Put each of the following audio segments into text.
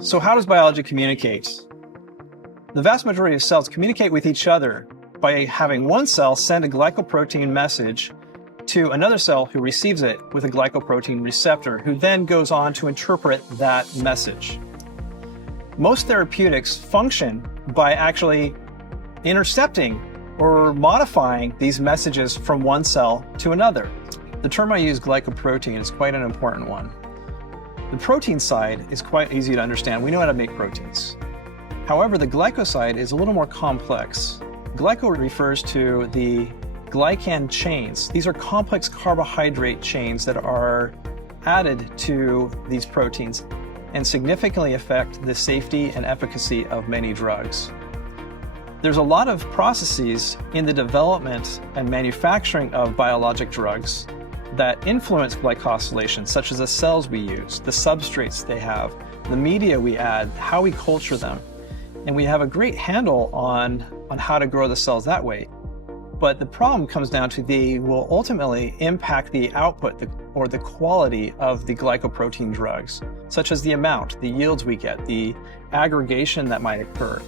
So how does biology communicate? The vast majority of cells communicate with each other by having one cell send a glycoprotein message to another cell who receives it with a glycoprotein receptor, who then goes on to interpret that message. Most therapeutics function by actually intercepting or modifying these messages from one cell to another. The term I use, glycoprotein, is quite an important one. The protein side is quite easy to understand. We know how to make proteins. However, the glycoside is a little more complex. Glyco refers to the glycan chains. These are complex carbohydrate chains that are added to these proteins and significantly affect the safety and efficacy of many drugs. There's a lot of processes in the development and manufacturing of biologic drugs that influence glycosylation, such as the cells we use, the substrates they have, the media we add, how we culture them. And we have a great handle on how to grow the cells that way. But the problem comes down to they will ultimately impact the output or the quality of the glycoprotein drugs, such as the amount, the yields we get, the aggregation that might occur,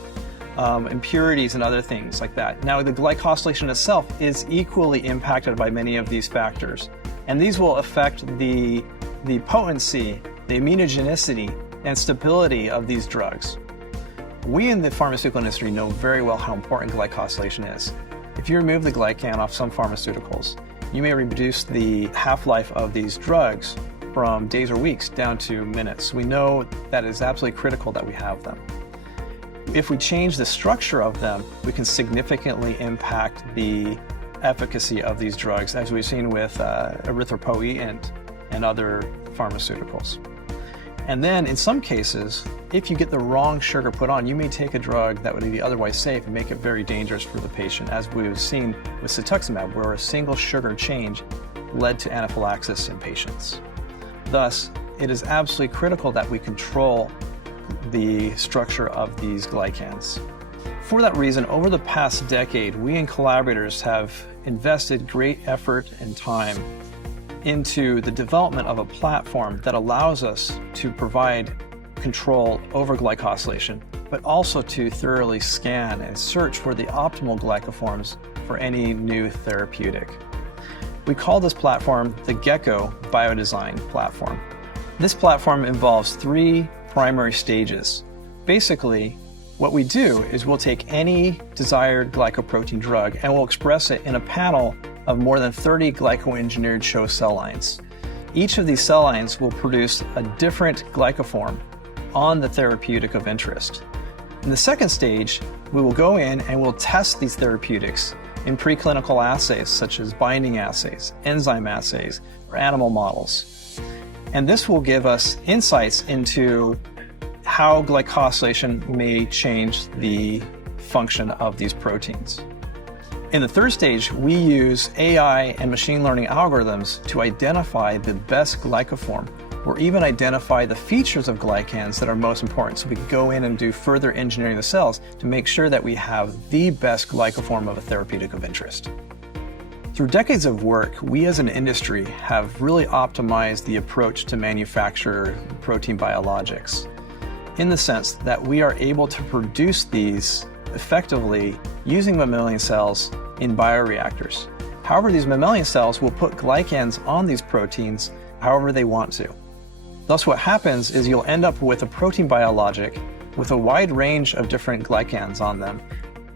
impurities and other things like that. Now, the glycosylation itself is equally impacted by many of these factors. And these will affect the potency, the immunogenicity, and stability of these drugs. We in the pharmaceutical industry know very well how important glycosylation is. If you remove the glycan off some pharmaceuticals, you may reduce the half-life of these drugs from days or weeks down to minutes. We know that it is absolutely critical that we have them. If we change the structure of them, we can significantly impact the efficacy of these drugs, as we've seen with erythropoietin and other pharmaceuticals. And then in some cases, if you get the wrong sugar put on, you may take a drug that would be otherwise safe and make it very dangerous for the patient, as we've seen with cetuximab, where a single sugar change led to anaphylaxis in patients. Thus, it is absolutely critical that we control the structure of these glycans. For that reason, over the past decade, we and collaborators have invested great effort and time into the development of a platform that allows us to provide control over glycosylation, but also to thoroughly scan and search for the optimal glycoforms for any new therapeutic. We call this platform the Gecko Biodesign Platform. This platform involves 3 primary stages. Basically, what we do is we'll take any desired glycoprotein drug and we'll express it in a panel of more than 30 glycoengineered CHO cell lines. Each of these cell lines will produce a different glycoform on the therapeutic of interest. In the second stage, we will go in and we'll test these therapeutics in preclinical assays, such as binding assays, enzyme assays, or animal models. And this will give us insights into how glycosylation may change the function of these proteins. In the third stage, we use AI and machine learning algorithms to identify the best glycoform, or even identify the features of glycans that are most important, so we can go in and do further engineering of the cells to make sure that we have the best glycoform of a therapeutic of interest. Through decades of work, we as an industry have really optimized the approach to manufacture protein biologics, in the sense that we are able to produce these effectively using mammalian cells in bioreactors. However, these mammalian cells will put glycans on these proteins however they want to. Thus, what happens is you'll end up with a protein biologic with a wide range of different glycans on them,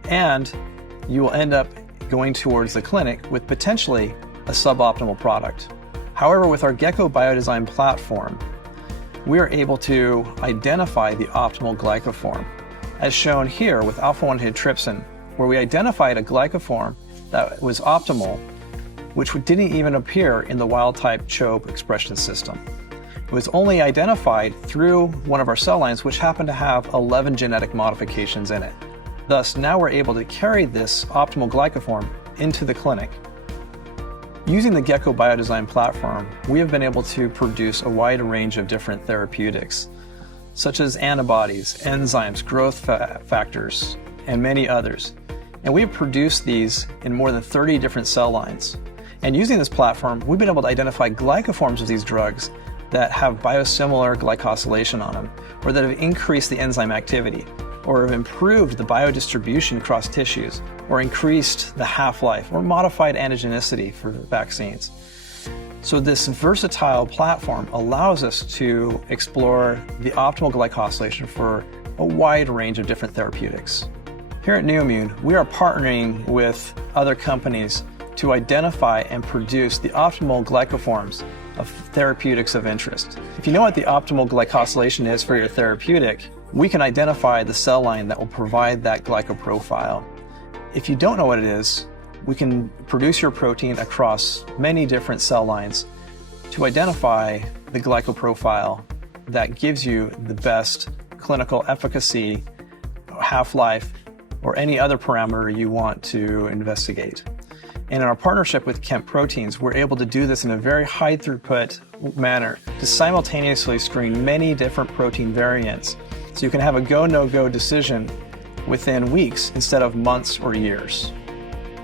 and you will end up going towards the clinic with potentially a suboptimal product. However, with our Gecko Biodesign platform, we are able to identify the optimal glycoform, as shown here with alpha-1 antitrypsin, where we identified a glycoform that was optimal, which didn't even appear in the wild-type CHO expression system. It was only identified through one of our cell lines, which happened to have 11 genetic modifications in it. Thus, now we're able to carry this optimal glycoform into the clinic. Using the Gecko Biodesign platform, we have been able to produce a wide range of different therapeutics, such as antibodies, enzymes, growth factors, and many others. And we've produced these in more than 30 different cell lines. And using this platform, we've been able to identify glycoforms of these drugs that have biosimilar glycosylation on them, or that have increased the enzyme activity, or have improved the biodistribution across tissues, or increased the half-life, or modified antigenicity for vaccines. So this versatile platform allows us to explore the optimal glycosylation for a wide range of different therapeutics. Here at Neulmmune, we are partnering with other companies to identify and produce the optimal glycoforms of therapeutics of interest. If you know what the optimal glycosylation is for your therapeutic, we can identify the cell line that will provide that glycoprofile. If you don't know what it is, we can produce your protein across many different cell lines to identify the glycoprofile that gives you the best clinical efficacy, half-life, or any other parameter you want to investigate. And in our partnership with Kemp Proteins, we're able to do this in a very high throughput manner to simultaneously screen many different protein variants. So you can have a go, no-go decision within weeks instead of months or years.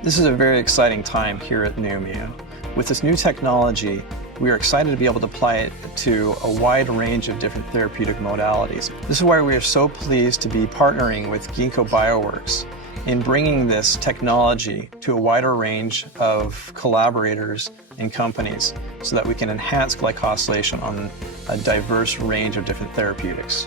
This is a very exciting time here at Neulmmune. With this new technology, we are excited to be able to apply it to a wide range of different therapeutic modalities. This is why we are so pleased to be partnering with Ginkgo Bioworks in bringing this technology to a wider range of collaborators and companies so that we can enhance glycosylation on a diverse range of different therapeutics.